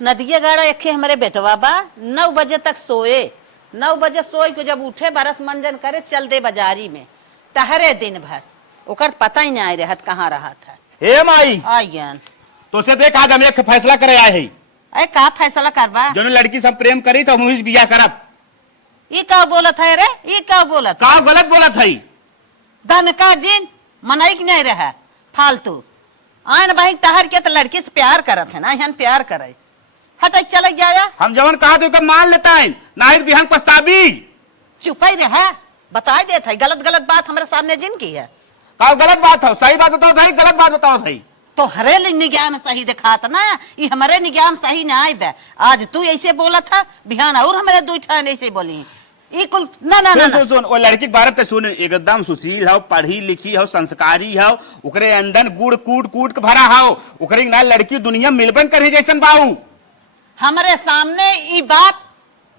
नदिया गाड़ा एक हमारे बेटवा बा 9 बजे तक सोए। 9 बजे सोए के जब उठे बरस मंजन करे चल दे बाजारी में टहरे दिन भर ओकर पता ही नहीं आए रहत कहाँ रहा था। हे माई आइयन तो से देख आज हम एक फैसला करे आए हैं। अरे का फैसला करबा? जो लड़की सब प्रेम करी तो हम बिया करब। ये का बोलत है रे? ये का बोलत का गलत बोलत है? धन का जिन मनाई कि नहीं रहा फालतू आन भाई टहर के तो लड़की से प्यार करत है ना हन प्यार करे हट चल जाया। हम जवन कहा तो मान लेता है नाहिर बिहान पछताबी। चुप ही रहा बता देता है गलत गलत बात हमारे सामने जिन की है। का गलत बात है? सही बात बताओ सही, गलत बात बताओ सही। तो हरे निगाह में सही दिखात ना ये हमारे निगाह में सही ना आए आज तू ऐसे बोला था बिहान और हमारे दो ठान ऐसे बोली कुल ना ना ना सुन वो लड़की के बारे में सुन एकदम सुशील हो पढ़ी लिखी हो संस्कारी हो ओकरे अंदर गुड़ कूट कूट के भरा हो ओकरे ना लड़की दुनिया मिलबन करे जैसन बाऊ हमारे सामने ये बात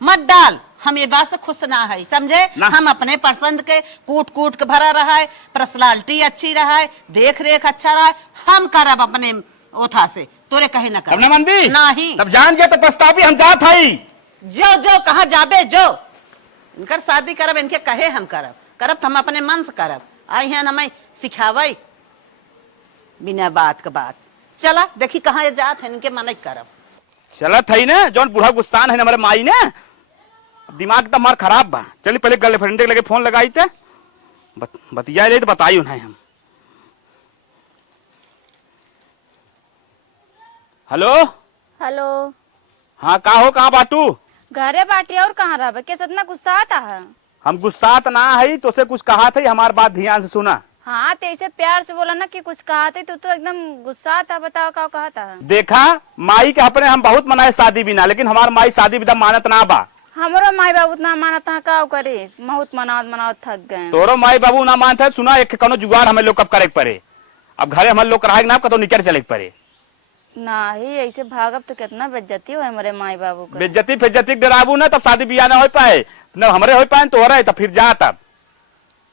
मत डाल। हम ये बात से खुश ना है समझे ना। हम अपने पसंद के कूट कूट के भरा रहा है पर्सनालिटी अच्छी रहा है देख रेख अच्छा रहा है हम करब अपने ओथा से तोरे कहे ना कर मन भी नहीं तब जान गया तो पछताबी हम जात हई जो जो कहा जाबे जो इनकर शादी करब इनके कहे हम करब करब हम अपने मन से करब आई हैं हमें सिखावे बिना बात के बात चला देखी कहाँ जात है इनके मन करब चलत है ना जौन बूढ़ा गुस्तान है हमारे माई ने दिमाग एकदम मार खराब बा। चलिए पहले गर्लफ्रेंड के लगे फोन लगाई थे बतिया ले तो बताई उन्हें हम। हेलो हेलो हाँ का हो कहाँ बाटू? घरे बाटी और कहाँ रहा कैसे इतना गुस्सा आता है? हम गुस्सात ना है तो से कुछ कहा था हमारी बात ध्यान से सुना। हाँ तो ऐसे प्यार से बोला ना कि कुछ कहा थे तो एकदम गुस्सा था। बताओ क्या कहा था? देखा माई के अपने हम बहुत मनाए शादी बिना लेकिन हमार माई शादी बिना मानत ना बा। हमारो माई बाबू ना मानता है का करे बहुत मनाओ थक गए। तोरो माई बाबू ना मानते है सुना एक कनो जुगाड़ हमें लोग कब करे पड़े अब घरे हमारे लोग कराए ना कतो निकल चले पड़े ना ही ऐसे भागब तो कितना बेइज्जती हो हमारे माई बाबू का। बेइज्जती फिज्जती डराबू ना तब शादी बियाह ना हो पाए न हमारे हो पाए तो हो रहा है तब फिर जा तब।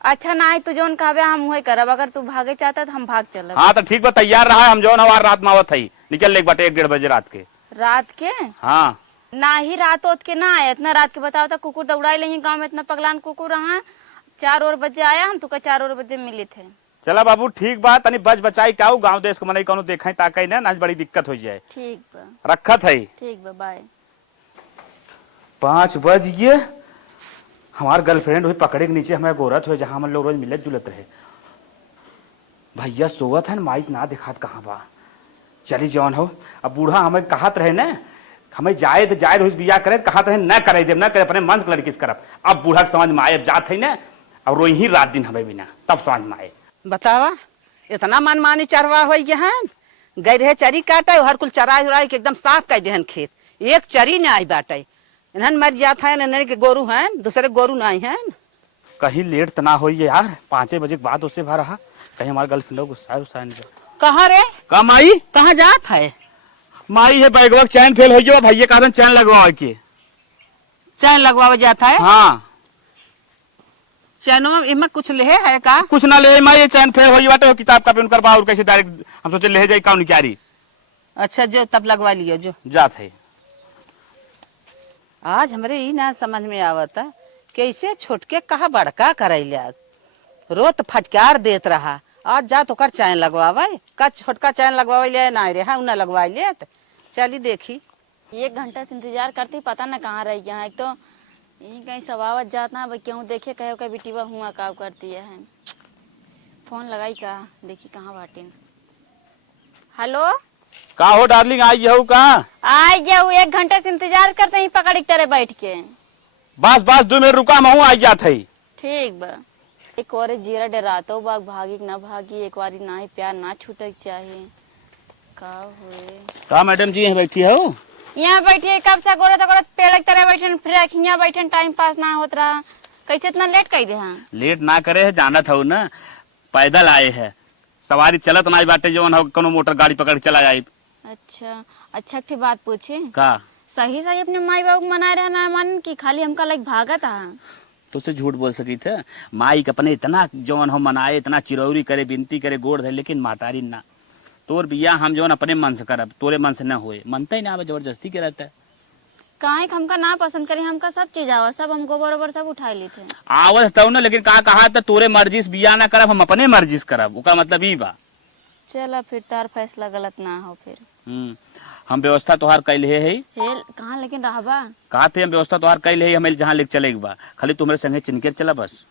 अच्छा ना ही तू जोन कहबे हम वही करब अगर तू भागे चाहता तो हम भाग चलब। हाँ तो ठीक बा तैयार रहा हम जो हमार रात में आवत है निकल ले बाटे 1-1:30 बजे रात के। रात के? हाँ ना ही रात ओत के ना आया इतना रात के बताओ तो कुकुर दौड़ाई ले गाँव में इतना पगलान कुकुर रहा 4 बजे आया हम तुका 4 बजे मिले थे। चला बाबू ठीक बा तनी बच बचाई काऊ गांव देश के मनई कोनो देखे ताकई ना आज बड़ी दिक्कत हो जाए। ठीक बा रखत है ठीक बा बाय। 5 बज गए हमार गर्लफ्रेंड हुई पकड़े के नीचे हमें गोरत हुए जहां हम लोग रोज मिलत जुलत रहे। भैया सोवत है माइक ना दिखात कहाँ बा चली जौन हो अब बूढ़ा हमें कहत रहे ना हमें जाए तो जाए बिया करे कहत रहे न करे देव न करे अपने मन से लड़की से करब। अब बूढ़ा समझ में आए जात है ना अब रोई ही रात दिन हमें बिना तब समझ में आए। बतावा इतना मनमानी चरवा हो गया गए रहे चरी काटे हर कुल चरा उराई के एकदम साफ कर देहन खेत एक चरी न आई बाटे इन्हन मर जात है के गोरू हैं दूसरे गोरू नहीं है। कहीं लेट तो ना हो यार 5 बजे के बाद उससे भर रहा कहीं हमारे गर्लफ्रेंड गुस्सा कहाँ रे कम आई कहाँ जात है? माई है बैगवा चैन फेल हो गया भैया कारण चैन लगवा के चैन लगवावे जाता है? हाँ चैनो इनमें कुछ ले है का? कुछ ना ले माई ये चैन फेल हो गया तो किताब का उनकर बा और कैसे डायरेक्ट हम सोचे ले जाए कौन क्यारी। अच्छा जो तब लगवा लियो जो जात है। आज हमरे ई ना समझ में आवता कैसे छोटके कहा बड़का करैले रोत फटकार देत रहा आज जा तो कर चैन लगवावे का छोटका चैन लगवावे ले ना रे हाँ ना लगवा ले चली देखी 1 घंटा से इंतजार करती पता ना कहाँ रह गया है। एक तो यही कहीं सवावत जात ना क्यों देखे कहे का बेटीवा हुआ का करती है फोन लगाई का देखी कहाँ बाटिन। हेलो का हो डार्लिंग आई हो का? आई गया 1 घंटे से इंतजार करते ही पकड़ तरह बैठ के बस 2 मिनट रुका मैं आई जात है। ठीक बा एक और जीरा डरातो बाग भागी ना भागी एक बारी ना ही प्यार ना छूटे चाहिए का हुए का मैडम जी यहाँ बैठी हो? यहाँ बैठे कब से गोरे तो पेड़ की तरह बैठे फिर यहाँ बैठे टाइम पास ना होत रहा कैसे इतना लेट कर दे? लेट ना करे है जाना था ना पैदल आए है सवारी चलत ना बाटे जो कोनो मोटर गाड़ी पकड़ चला जाए। अच्छा ठीक बात पूछे का सही सही अपने माई बाबू मनाए रहे ना मन की खाली हमका लाइक भागा था तो से झूठ बोल सकी थे माई के अपने इतना जौन हो मनाए इतना चिरौरी करे विनती करे गोड़ धरे लेकिन मातारी ना तोर बिया हम जौन अपने मन से करब, तोरे मन से न होए, मनता ही ना, जबरदस्ती के रहता है। काहे कि हमका ना पसंद करी, हमका सब चीज आवा, सब हमको बरोबर सब उठाई ली थे। आवत तब न, लेकिन का कहा था तोरे मर्जी से बिया ना करब, हम अपने मर्जी से करब, ओका मतलब ई बा। चला फिर तार फैसला गलत ना हो फिर। हम व्यवस्था तोहार कैल है हेल कहाँ लेकिन रहबा? कहा थे हम व्यवस्था तोहार कैल है, हमें जहाँ लेके चले बा, खाली तुम्हारे संगे चिनके चला बस।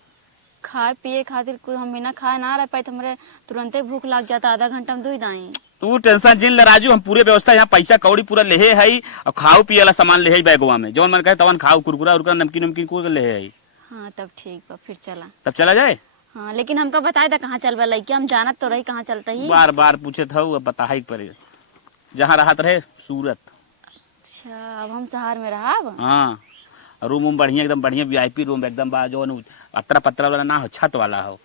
खाए पिए खातिर कोई हम बिना खाए ना रह पाए, हमरे तुरंते भूख लग जाता, आधा घंटा में दुई दाई। तू टेंशन जिन ले राजू, हम पूरे व्यवस्था यहाँ पैसा कौड़ी पूरा ले है और खाओ पिए वाला सामान ले है बैगवा में, जौन मन कहे तवन खाओ, कुरकुरा उरकुरा नमकीन नमकीन को ले है। हाँ तब ठीक बा, फिर चला। तब चला जाए। हाँ लेकिन हमका बताए था कहाँ चलबा लइके, हम जानत तो रही कहाँ चलता ही। बार बार पूछे था, बता ही पड़े जहाँ राहत रहे सूरत। अच्छा अब हम शहर में रहब। हाँ रूम वूम बढ़िया, एकदम बढ़िया वीआईपी रूम एकदम बा, जो अतरा पतरा वाला ना हो, छत वाला हो।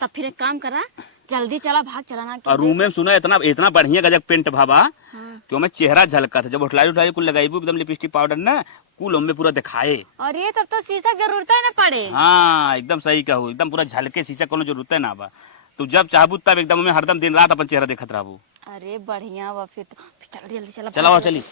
तब फिर एक काम करा, जल्दी चला, भाग चला ना। और रूम में सुना इतना इतना बढ़िया गजब पेंट भाबा हाँ। कि मैं चेहरा झलका था, जब उठलाई उठलाई कुल लगाई एकदम लिपस्टिक पाउडर ना कुल में पूरा दिखाए। और ये तब तो शीशा की जरूरत ही ना पड़े। हाँ एकदम सही कहू, एकदम पूरा झलके शीशा कोनो जरूरत है ना बा, तू जब चाहबू तब एकदम में हरदम दिन रात अपन चेहरा देखत रहबू। अरे बढ़िया बा फिर तो, फिर जल्दी जल्दी चला। चला चली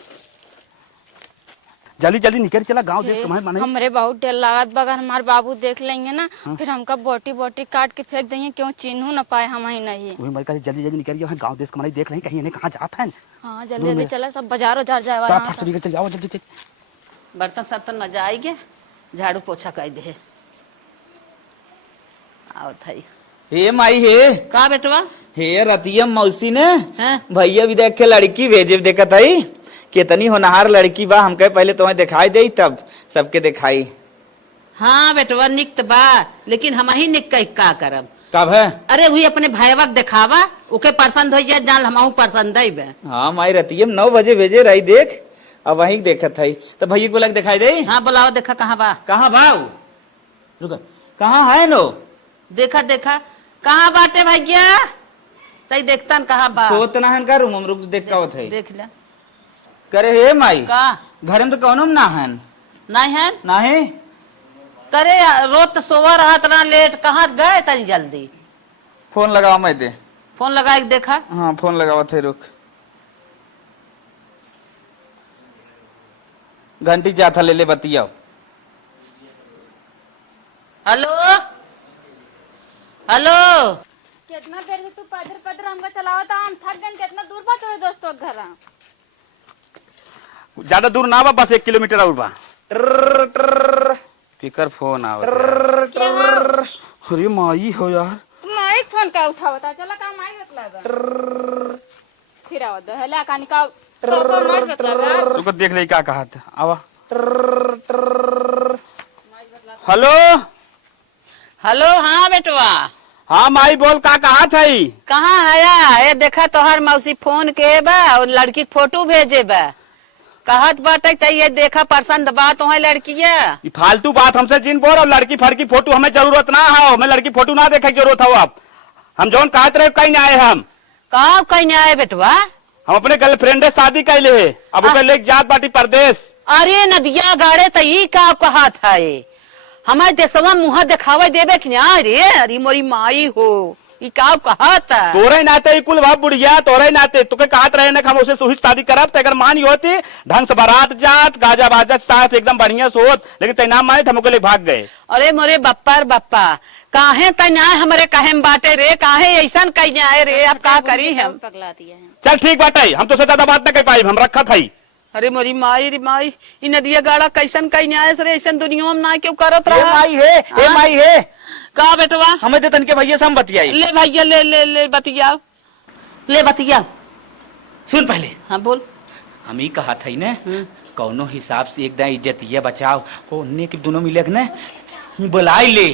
जल्दी जल्दी निकल चला, गांव देश कमाए माने। हमरे बहुत डर लागत बा, अगर हमारे बाबू देख लेंगे ना फिर हमका बोटी बोटी काट के फेंक देंगे, क्यों चिन्हू ना पाए हम ही नहीं। वही मैं कहती जल्दी जल्दी निकल गया, गांव देश कमाई देख लें कहीं इन्हें कहाँ जाता है। हाँ जल्दी जल्दी चला, सब बाजार उजार जाए चल वाला। फट से चल जाओ जल्दी। बर्तन सर्तन मजा आई गे, झाड़ू पोछा कर दे। और थई हे माई हे का बेटवा हे रतिया मौसी ने हैं? भैया भी देख के लड़की भेजे देखत हई, कितनी होनहार लड़की बा, हम कहे पहले तुम्हें दिखाई दे तब सबके दिखाई। हाँ बेटवा निकत बा, लेकिन हम ही निक का करब। कब है? अरे वही अपने भाईवक दिखावा, ओके पसंद हो जाए, जान हमहू पसंद है बे। हाँ माई रतिया 9 बजे भेजे रही देख, अब वही देखत हई, तो भैया को लग दिखाई दे। हाँ बुलाओ, देखा कहाँ बा। कहाँ भाव रुका, कहाँ है नो? देखा देखा कहाँ बाटे भैया, तई देखता कहाँ बा। सोत ना है का रूम में, रुक देख का थे। देख ले करे हे माई का घर में तो कौनो ना है। नहीं है ना है करे, रोत सोवा रहा तना लेट, कहाँ गए तनी जल्दी। फोन लगाओ मैं दे। फोन लगा के देखा। हाँ फोन लगाओ थे, रुक घंटी जाता ले ले बतियाओ। Hello hello. कितना देर से तू पैदल पैदल हमका चलावता, हम थक गए। कितना दूर बा तोरे दोस्तों के घर? ज्यादा दूर ना बा, बस 1 किलोमीटर और बा। स्पीकर फोन आवा। अरे माई हो यार, माइक फोन का उठावता, चला का माइक मतलब फिर आवत दो हला कानी का तो माइक मतलब। रुको देख ले क्या कहा था, आवा। Hello hello. हाँ बेटवा। हाँ माई बोल, का कहा था? कहाँ है ये देखा, तोहर मौसी फोन के बा और लड़की फोटो भेजे बा, कहत बाटे त ये देखा पसंद बा तुम्हें लड़किया। ये फालतू बात हमसे जिन बोल, और लड़की फड़की फोटो हमें जरूरत ना हो, हमें लड़की फोटो ना देखे की जरूरत हो। अब हम जौन कहत रहे कहीं आए, हम कहाँ कहीं आए बेटवा? हम अपने गर्लफ्रेंड से शादी कैले है, अब ओके लेके जात बाटी परदेश। अरे नदिया गाड़े त ई का कहा था, हमारे देशवा मुँह दिखावे देवे कि ना रे। अरे मोरी माई हो, ई का कहा था? तोरे नाते ही कुल भाव बुढ़िया, तोरे नाते तुके कहत रहे ना हम उसे सुही शादी करब, अगर मान होती ढंग से बारात जात गाजा बाजा साथ एकदम बढ़िया से होत, लेकिन तय ना माने हमको ले भाग गए। अरे मोरे बप्पा बप्पा, काहे तय हमारे कहे बाटे रे, काहे ऐसा कहीं आए रे, अब का करी हम। पगला दिया है। चल ठीक बाटे, हम तो से ज्यादा बात न कर पाई, हम रखा था। अरे मोरी माई रे माई, इ नदिया गाड़ा कैसन कहीं आए रे, ऐसा दुनिया में ना क्यों करत हे रहा। माई हे माई हे का बेटवा? हमें तो तनके भैया से हम बतियाई। ले भैया ले ले ले बतिया, ले बतिया। सुन पहले, हाँ बोल। हम ही कहा था ने कौनो हिसाब से एकदम इज्जतिया बचाओ को ने के दोनों मिले के ने बुलाई ले,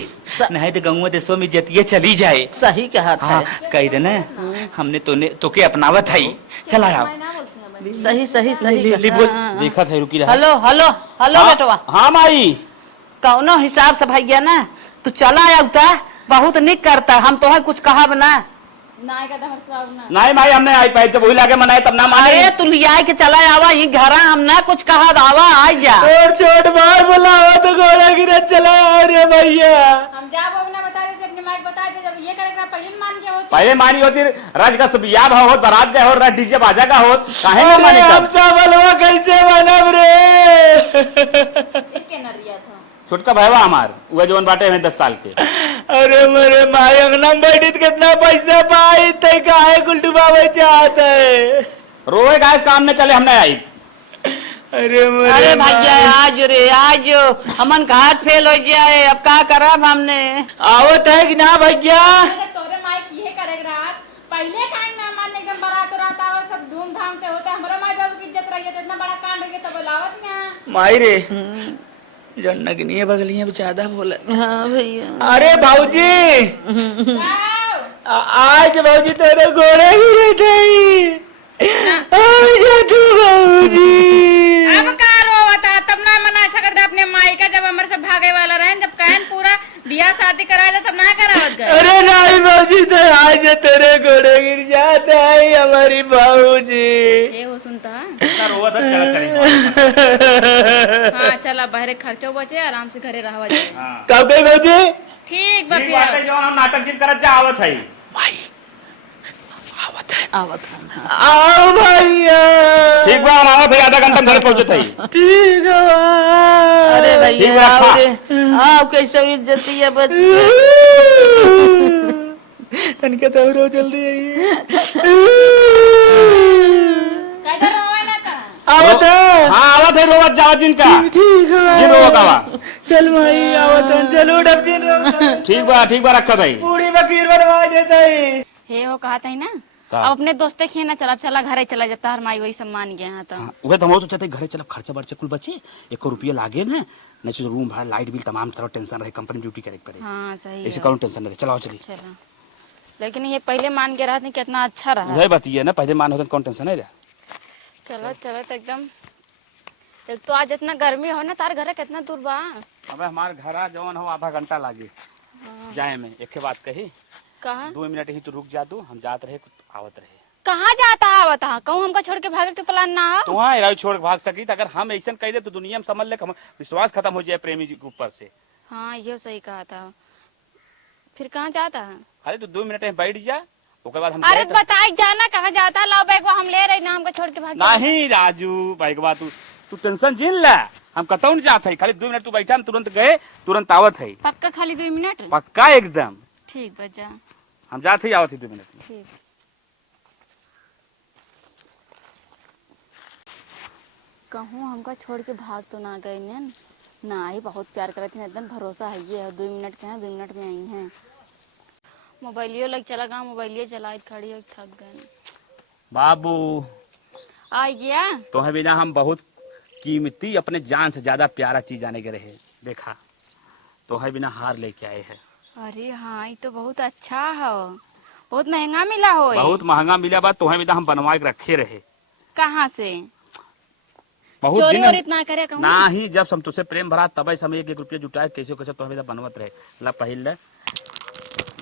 नहीं तो गंगवा देशों में इज्जतिया चली जाए। सही कहा था। हाँ कह दे ना, हमने तोके अपनावत है। चला आओ। सही सही सही ले बोल, देखा था रुकी रहा। हेलो हेलो हेलो बेटवा। हाँ माई कौनो हिसाब से भैया ना तू चला आउता, बहुत निक करता, हम तो है कुछ कहा ना। नहीं माई हमने आई पाई, जब वही लागे मनाए तब ना माने। अरे तू लिया के चला आवा ही घरा, हम ना कुछ कहा, आवा आ जा। और छोट बार बुलाओ तो घोड़ा गिरा चला रे भैया। हम जा वो ना बता दे, अपने माइक बता दे, जब ये करेगा पहले मान के होती पहले मानी होती राज का बियाह भाव होत बारात गए हो डीजे बाजा का होत काहे ना मानी हम तब सब बलवा कैसे बनब रे के नरिया था छोटका भाईवा हमार वह जवन बाटे हैं 10 साल के। अरे मेरे माई अंगना में बैठी तो कितना पैसा पाई ते काहे गुल्टू बाबा चाहत है रोए गाय काम में चले हमने आई। अरे मेरे अरे भैया आज रे आज हमन का हाथ फेल हो जाए अब का करब हमने। आवत है कि ना भैया तोरे माई किए करे रात पहले काहे ना माने एकदम बारात रात आवा सब धूमधाम से होता हमरा माई बाबू की इज्जत रही है इतना बड़ा कांड हो गया तब बुलावत ना माई रे जन नगनी बगली है ज्यादा बोला। हाँ भैया अरे भाऊजी आज भाऊजी तेरे घोड़े गिरे थे तू भाऊजी अब का रोवता तब ना मना सकत अपने माई का जब हमर से भागे वाला रहे जब कहन पूरा बियाह शादी कराया था तब ना करावत गए। अरे नहीं भाऊजी तो आज तेरे घोड़े गिर जाता है हमारी भाऊजी ए हो सुनता इतना रोआ था चला चली। हां चला बाहर खर्चो बचे आराम से घरे रहवा जाए। कब गई भाऊजी ठीक ठीक बा बात है फिर जो हम नाटक जिन करत जा आवत है माई आवत हम आओ भैया ठीक बा हम आवत है आधा घंटा में घर पहुंचत है। ठीक है अरे ठीक भैया बा, आओ खा। रे आओ कैसे इज्जती है बच तनिका तो रो जल्दी आई काहे रोवे ना ता आवत है हाँ आवत है रोवत जावत जिनका ठीक है ये रोवा कावा चल भाई आवत है चलो डब ठीक बा रखा भाई पूरी बकीर बनवा देता है हे हो कहत है ना का? अब अपने दोस्ते खिए ना चला चला घरे चला जब तार माई वही सब मान गया हां तो वह तो हम सोचते घरे चलब खर्चा बर्चा कुल बचे 1 रुपया लागे ना नहीं तो रूम भाड़ा लाइट बिल तमाम तरह टेंशन रहे कंपनी ड्यूटी करे पड़े हां सही ऐसे है कौन टेंशन रहे चलाओ चलिए चला लेकिन ये पहले मान के रहत नहीं कितना अच्छा रहा वही बात ये ना पहले मान होता कौन टेंशन है चलो चलो तो एकदम एक तो आज इतना गर्मी हो ना तार घरे कितना दूर बा अबे हमारे घर जवन हो आधा घंटा लागे जाए में एक बात कही कहा 2 मिनट ही तो रुक जा तू हम जात रहे आवत रहे कहाँ जाता आवत हा कहूँ हमका छोड़ के भागे के प्लान ना हो तो हाँ इरादा छोड़ के भाग सकी अगर हम ऐसा कह दे तो दुनिया में समझ ले हम विश्वास खत्म हो जाए प्रेमी जी के ऊपर से। हाँ ये सही कहा था फिर कहाँ जाता है अरे तू 2 मिनट में बैठ जा उसके बाद हम अरे बताई जाना कहाँ जाता है लाओ बैग हम ले रहे ना हमको छोड़ के भाग नहीं राजू भाई बात तू टेंशन झील ला हम कतौ नहीं जात है खाली 2 मिनट तू बैठा तुरंत गए तुरंत आवत है पक्का खाली 2 मिनट पक्का एकदम ठीक बजा हम जाते ही आवत है 2 मिनट में। ठीक कहूँ हमका छोड़ के भाग तो ना गए न ना ही बहुत प्यार करते हैं एकदम भरोसा है ये 2 मिनट के हैं 2 मिनट में आई हैं मोबाइलियो लग चला गया मोबाइलियो चला खड़ी हो थक गए बाबू आ गया तो है बिना हम बहुत कीमती अपने जान से ज्यादा प्यारा चीज आने के रहे देखा तो है बिना हार लेके आए हैं। अरे हाँ ये तो बहुत अच्छा है बहुत महंगा मिला हो बहुत महंगा मिला बात तो है बिना हम बनवा के रखे रहे कहाँ से बहुत चोरी दिन और इतना करे कहूँ ना ही जब हम तुझसे प्रेम भरा तब समय 1 रुपया जुटाए कैसे कैसे तो हमें बनवत रहे ला पहिल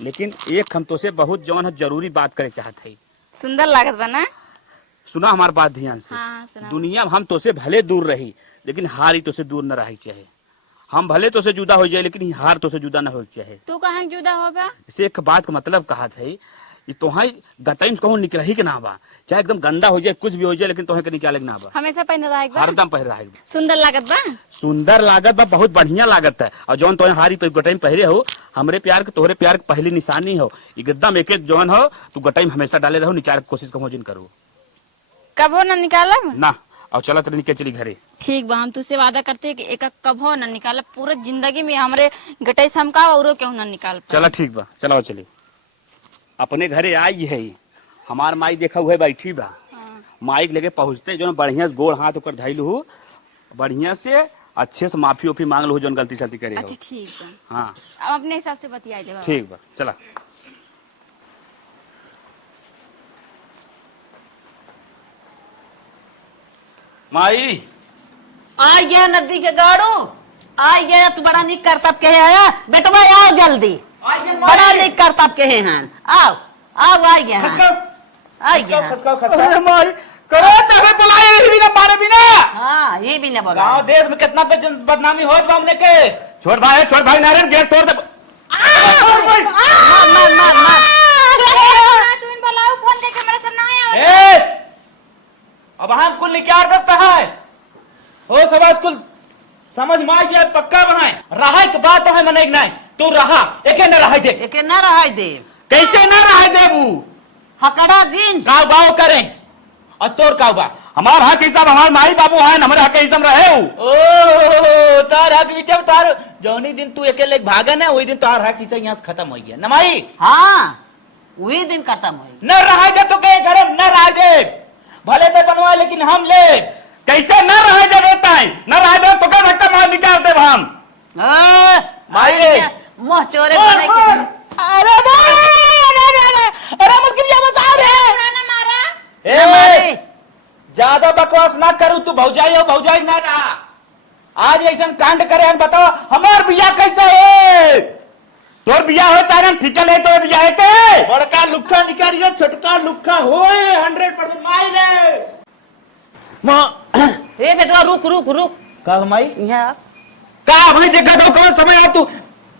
लेकिन एक हम तुझसे बहुत जौन है जरूरी बात करे चाहते है। सुंदर लागत बना सुना हमारी बात ध्यान से हाँ सुना दुनिया में हम तुझसे भले दूर रही लेकिन हार ही तुझसे दूर न रही चाहे हम भले तुझसे जुदा हो जाए लेकिन हार तुझसे जुदा न हो चाहे तू कहाँ जुदा हो बा इसे एक बात का मतलब कहा था ये तोहाई गटाइम कहूँ निकल ही के ना बा चाहे एकदम गंदा हो जाए कुछ भी हो जाए लेकिन तोहे के निकाले के ना बा हमेशा पहने रहेगा हरदम पहन रहा है सुंदर लागत बा सुंदर लागत बा बहुत बढ़िया लागत है और जौन तो हारी पे गटाइम पहरे हो हमरे प्यार के तोहरे प्यार के पहली निशानी हो एकदम एक एक जौन हो तू गटाइम हमेशा डाले रहो निकाल के कोशिश कम करो कब हो ना निकालब ना और चला तो निकल चली घरे ठीक बा हम तुझसे वादा करते हैं कि एक कब हो ना निकालब पूरे जिंदगी में हमरे गटाई समका और क्यों ना निकाल पाए। चला ठीक बा चलाओ चली अपने घरे आई है हमार माई देखा हुआ बैठी बा हाँ। माइक लेके पहुंचते जो बढ़िया से गोड़ हाथ होकर धैल हो बढ़िया से अच्छे से माफी ओफी मांग लो जोन गलती सलती करे अच्छा हो ठीक बा हाँ अब अपने हिसाब से बतिया ले बाबा। ठीक बा चला माई आ गया नदी के गाड़ू आ गया तू बड़ा निक करतब कहे आया बेटवा आओ जल्दी बड़ा निक करतब कहे हैं आओ आओ आ गया आ गया अरे माई करो तबे बुलाए यही भी ना मारे बिना हाँ ये भी ना बोला गांव देश में कितना बदनामी होत बा हमने के छोड़ भाई नारायण गेट तोड़ दे मार मार मार तुम बुलाओ फोन करके मेरे से ना आवे ए अब हम कुल निकाल देता है हो सब कुल समझ में आई जाए पक्का वहां रहा के बात है मने नहीं तू रहा एके न रहा दे एके ना रहा दे कैसे न रहा देबू हकड़ा दिन गाँव गाँव करें और तोर का बा हमार हक हिसाब हमार माई बाबू है हमारे हक हिसाब रहे हो। ओ तार हक विचम तार जौनी दिन तू अकेले भागा ना वही दिन तार हक हिस्सा यहाँ से खत्म हो गया नमाई हाँ वही दिन खत्म हुई न रहा दे तो कहे घर न रहा दे भले दे बनवा लेकिन हम ले कैसे न रहे दे बेटा न रहे दे तो क्या धक्का मार निकाल दे हम भाई मुँह चोरे बने अरे अरे मुर्गिया बचा रे ना मारा ए ज्यादा बकवास ना करू तू भौजाई हो भौजाई ना रहा आज ऐसा कांड करे हम बताओ हमार बिया कैसा है तोर बिया हो चाहे हम ठीक ले तोर बिया है के बड़का लुक्खा निकालियो छोटका लुक्खा होए 100% माई रे मां ए बेटवा रुक रुक रुक का माई यहाँ का भाई देखा तो कौन समय आ तू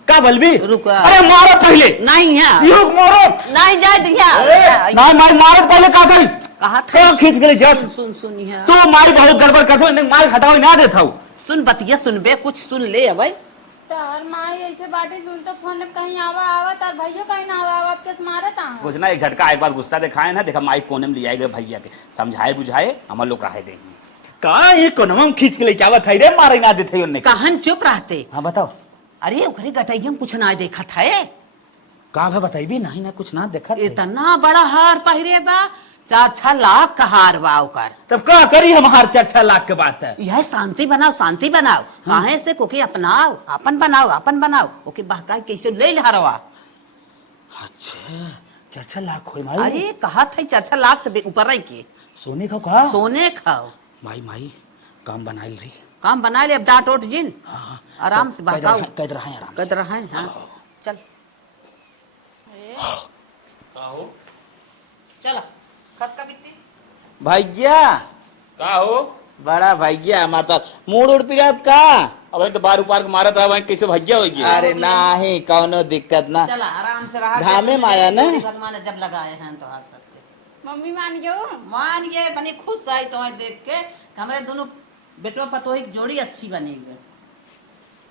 का बलबी रुक अरे मारो पहले नहीं यहाँ यो मारो नहीं जाए दिया ना माई मारो पहले का गई कहा था तो खींच के ले जा सुन सुन यहाँ तू मारी बहुत गड़बड़ कर ने माल हटाओ ना देता हूं सुन बतिया सुन बे कुछ सुन ले अब तार माई ऐसे बाटे तुम तो फोन में कहीं आवा आवा तार भैया कहीं ना आवा आवा आप किस मारे ता कुछ ना एक झटका एक बार गुस्सा दिखाए ना देखा माई कोने में ले आएगा भैया के समझाए बुझाए हमारे लोग राहे देंगे का ये कोनवा में खींच के ले जावा था रे मारे ना देते उन्ने कहन चुप रहते हां बताओ अरे ओकरे गटैया में कुछ ना देखा था का है बताइबी नहीं ना कुछ ना देखा इतना बड़ा हार पहिरे बा 4-6 लाख का हार बा ओकर तब का करी हम हर 4-6 लाख के बात है यह शांति बनाओ काहे से कोके अपनाओ अपन बनाओ ओके बहका कैसे ले हरवा अच्छा 4-6 लाख होई माई अरे कहा था 4-6 लाख से ऊपर रही के सोने का कहा सोने खाओ माई माई काम बनाइल रही काम बना ले अब डांट ओट जिन हाँ, आराम से बहकाओ कद रहा है आराम कद रहा है हाँ चल चला खत बिकती भैया का हो बड़ा भैया माता मूड उड़ पिरात का अब तो बार उपार के मारा था वहीं कैसे भैया हो गया अरे नहीं कौनो दिक्कत ना चला आराम से रहा घामे में आया ना भगवान ने जब लगाए हैं तो हार सकते मम्मी मान गयो मान गए तनी खुश आई तो देख के हमारे दोनों बेटवा पतोही की जोड़ी अच्छी बनेगी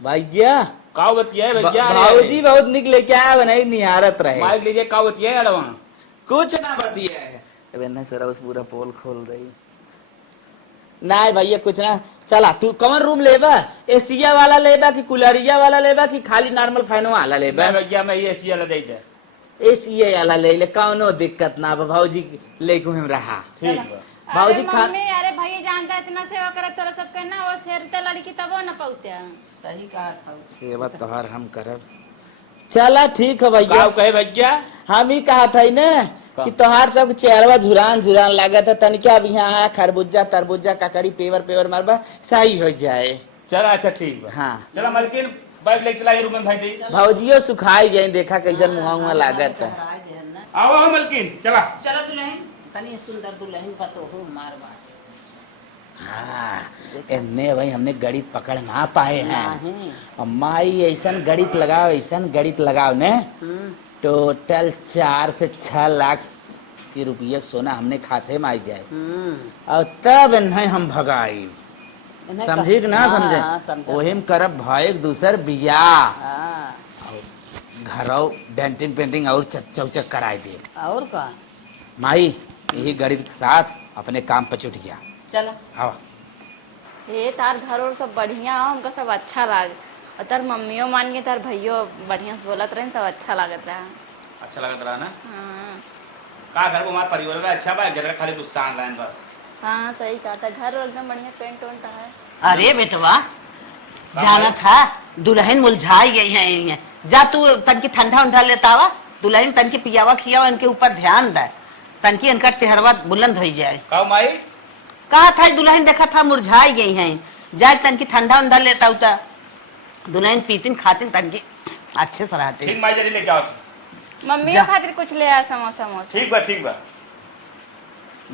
भैया का बतिया है भैया भाऊजी बहुत निक लेके आया बनाई निहारत रहे माइक लीजिए का बतिया है अड़वा कुछ ना बतिया है अबे ना सर उस पूरा पोल खोल रही ना भैया कुछ ना चला तू कौन रूम लेबा एसिया वाला लेबा कि कुलरिया वाला लेबा कि खाली नॉर्मल फैन वाला लेबा भैया मैं ये सीएल दे दे एसिया वाला ले ले कौनो दिक्कत ना बा भाऊजी लेके हम रहा ठीक है भाऊजी अरे खा मम्मी अरे भैया जानता इतना सेवा करत तोरा सब कहना वो शेर ते लड़की तबो न पौते सही कहा था सेवा तोहार हम करब चला ठीक है भैया का कहे भैया हम ही कहा था ना कि तोहार सब चेहरवा झुरान झुरान लागत है तनिका अब यहाँ खरबूजा तरबूजा ककड़ी पेवर पेवर मारबा सही हो जाए चला अच्छा ठीक है हाँ चला मलकिन बाइक लेके चला ये रूम में भाई दे भौजियो सुखाई जाए देखा कैसन मुहा मुहा लागत है आओ आओ मलकिन चला चलो दुल्हन तनी सुंदर दुल्हन पतो हो मार बात हाँ इन्ने भाई हमने गणित पकड़ ना पाए हैं नहीं माई ऐसन गणित लगाओ ने टोटल 4 से 6 लाख की रुपया सोना हमने खाते में आई जाए और तब नहीं हम भगाई समझी कि ना समझे वही में करब भाई एक दूसर बियाह घरों डेंटिंग पेंटिंग और चौचक कराए दे और का माई यही गणित के साथ अपने काम पर छुट गया चलो हवा ए तार घर और सब बढ़िया हो हमको सब अच्छा लाग और तार मम्मियों मान के तार भैयो बढ़िया से बोलत रहे सब अच्छा लागत रहा अच्छा लगत रहा ना हाँ का घर को हमारा परिवार में अच्छा बा जरा खाली गुस्सा ऑनलाइन बस हाँ सही कहा था घर एकदम बढ़िया पेंट वेंट है अरे बेटवा जाना था दुल्हन मुरझाई गई है ये जा तू तन की ठंडा उंडा लेता हुआ दुल्हन तन की पियावा खियावा इनके ऊपर ध्यान दे तन की इनका चेहरा बुलंद हो जाए का माई कहा था दुल्हन देखा था मुरझाई गई है जाए तन की ठंडा उंडा लेता उता दुल्हन पीतिन खातिन तन की अच्छे से रहते ठीक माई जल्दी लेके आओ मम्मी खातिर कुछ ले आ समोसा समोसा ठीक बा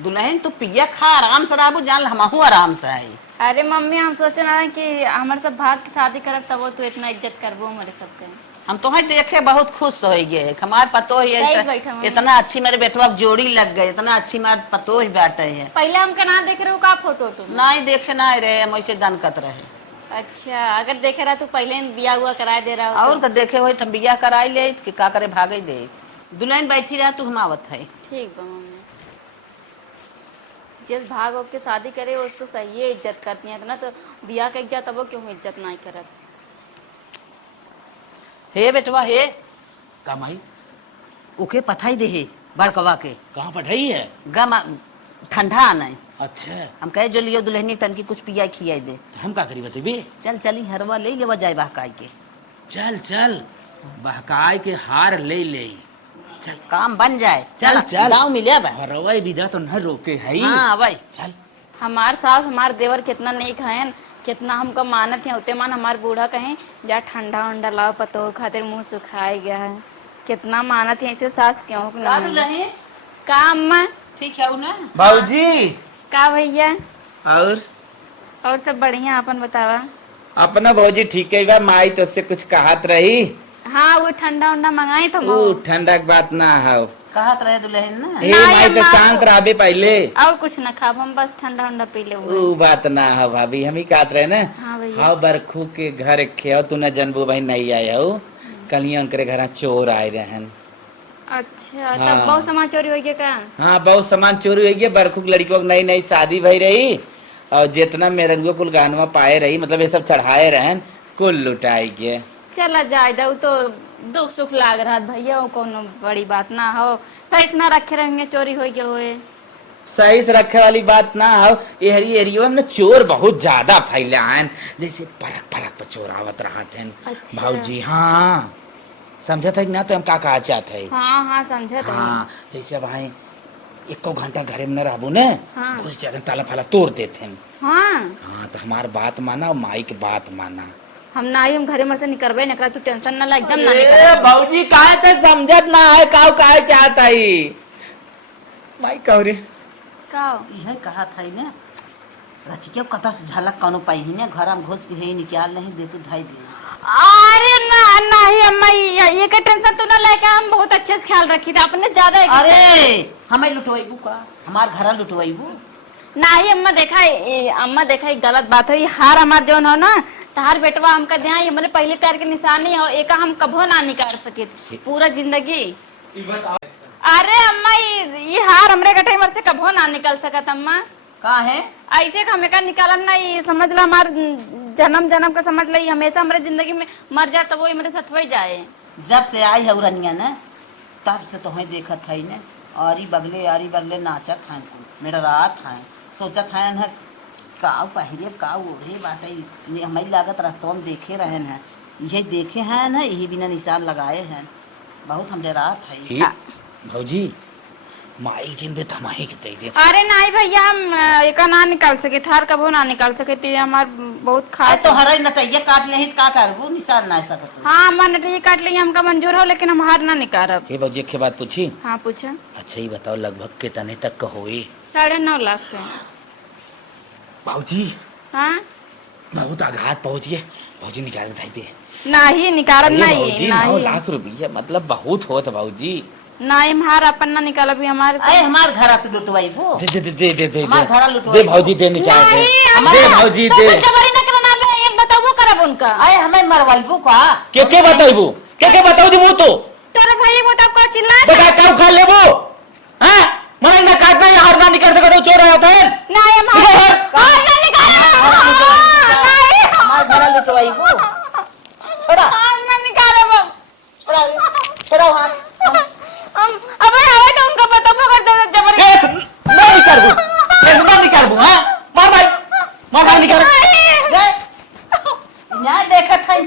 दुल्हन तू पिया खा आराम से रहबू जान हमहू आराम से आई अरे मम्मी हम सोचे ना कि हमारे सब भाग की शादी करब तब तू इतना इज्जत करबो हमारे सबके हम तुम्हें देखे बहुत खुश हो गए, हमार पतो ही सही बैठा हूँ। इतना अच्छी मेरे बेटवा की जोड़ी लग गई, इतना अच्छी मार पतो ही बैठे है। पहले हमके ना देख रहे हो का फोटो तो नहीं देखे ना रहे, हम ऐसे दनकत रहे। अच्छा, अगर देखे रहा तो पहले बिया हुआ कराए दे रहा हो और का देखे हो तो बिया कराई ले कि का करे भागे दे। दुल्हन बैठी रहा तू हम आवत है। ठीक बा मम्मी। जिस भाग हो के शादी करे उस तो सही है, इज्जत करती है ना, तो बिया के गया तब क्यों इज्जत नहीं करत। हे बेटवा हे का माई ओके पठाई दे हे बड़कवा के कहाँ पठाई है? गम ठंडा आना है। अच्छा, हम कहे जो लियो दुल्हनी तन की कुछ पिया खियाई दे। तो हम का करी बतेबे? चल चली हरवा ले लेवा जाए बहकाई के। चल चल बहकाय के हार ले ले। चल काम बन जाए। चल चल दाव मिले बा। रवाई विदा तो न रोके है। हाँ भाई चल हमार सास हमार देवर कितना नेक है, कितना हमको मानत है, उते मान हमार बूढ़ा कहें जा ठंडा उंडा लाओ पतो खातिर मुंह सुखाए गया है, कितना मानत है। ऐसे सास क्यों का दुल्हन का अम्मा ठीक है ना भाऊजी का भैया और सब बढ़िया, अपन बतावा। अपना भाऊजी ठीक है बा। माई तो उससे कुछ कहत रही। हाँ वो ठंडा उंडा मंगाई तो वो ठंडा के बात ना हो। कहत रहे दुल्हन ना। ए नहीं, माई तो अम्मा, शांत रहे पहले। और कुछ न खाब, हम बस ठंडा उंडा पी ले हुए। वो बात ना हो भाभी, हम ही कहत रहे ना। हाँ भैया। हाँ बरखू के घर खे तू न जनबू भाई नहीं आया हो, कलिया उनके घर चोर आए रहन। अच्छा हाँ। तब बहुत सामान चोरी हो गया का? हाँ बहुत सामान चोरी हो गया। बरखू की लड़कियों की नई नई शादी भई रही और जितना मेरंगो कुल गानवा पाए रही, मतलब ये सब चढ़ाए रहन, कुल लुटाई गए। चला जाए दो तो दुख सुख लाग रहा भैया, वो कोनो बड़ी बात ना हो। सही से ना रखे रहेंगे चोरी हो गया होए। सही से रखे वाली बात ना हो। एहरी एरियो में चोर बहुत ज्यादा फैले हैं, जैसे परक परक पर चोर आवत रहा थे। अच्छा। भाऊजी हाँ समझा था कि ना, तो हम का कहा चाहते है। हाँ हाँ समझा था। हाँ जैसे अब आए एको घंटा घरे में न रहबू ने, हाँ। घुस जाते ताला फाला तोड़ देते। हाँ हाँ तो हमार बात माना और माई की बात माना। हम ना ही हम घरे में से निकलबे निकला, तू टेंशन ना ला, एकदम ना ए निकल। भाऊजी काहे तो समझत ना है, काऊ काहे चाहता है माई कौरी। का यह कहा था ना रचिके कता से झलक कौनो पाई ही ना, घर में घुस के है निकाल नहीं दे तू धाई दे। अरे ना नहीं अम्मा, ये का टेंशन तू ना लेके, हम बहुत अच्छे से ख्याल रखी थी अपने ज्यादा। अरे हमें लुटवाईबू का, हमार घर लुटवाईबू नहीं अम्मा देखा अम्मा देखा गलत बात हो। ये हार हमार जौन हो ना, तहार बेटवा हमका ध्यान, ये हमारे पहले प्यार के निशानी हो, एक हम कभो ना निकाल सके पूरा जिंदगी। अरे अम्मा ये हार हमरे गठे मर से कभो ना निकल सकत अम्मा। का है ऐसे हमें का निकालन ना, ये समझ ला हमार जन्म जन्म का समझ ला, हमेशा हमारे जिंदगी में मर जाए तो वो हमारे साथ हो जाए। जब से आई है उरनिया ना तब से तो देखत है ना, आरी बगले नाचत हैं, मेरा रात है सोचत है ना काऊ पहिरे काऊ ओढ़े बाटे। हमारी लागत रास्तों में देखे रहे हैं, यही देखे हैं ना, यही बिना निशान लगाए हैं, बहुत हमरे रात है। भाऊजी माई जिंदे थमाही के दे दे। अरे नहीं भैया हम एक ना निकाल सके, थार कभो ना निकाल सके थे, हमार बहुत खास। तो हरे नटैया काट ले का करबू, निशान ना सकत। हाँ मन नटैया काट लेंगे, हमका मंजूर हो, लेकिन हम हार ना निकालब। हे भाऊजी एक बात पूछी। हाँ पूछा। अच्छा ये बताओ लगभग कितने तक का होई? 9.5 लाख का। भाऊजी हाँ बहुत आघात पहुंच गए। भाऊजी निकाल के दे। नहीं निकालब नहीं, 9 नहीं लाख रुपया मतलब बहुत होत भाऊजी। नहीं हम हार अपन ना निकालब भी हमारे। अरे हमार घर तू लुटवाईबू, दे दे दे दे दे हमार घर लुटवाई दे भाऊजी दे निकाल दे। दे भाऊजी दे। जबरी ना करना बे, ये बताओ करब उनका। अरे हमें मरवाईबू का के बताइबू के बताऊ दी वो तो तेरे भाई वो तब को चिल्ला बता काऊ खा लेबो। हां मने ना काटना या हर ना निकाल सको, चोर आया था। नहीं हम हार ना निकालब, हमार घर लुटवाईबू छोड़ा हार ना निकालब छोड़ा हाथ हम। अबे आवे तो उनका पता पकड़ दे जबरी। मैं निकालबू हां मार निकाल दे ना देखत है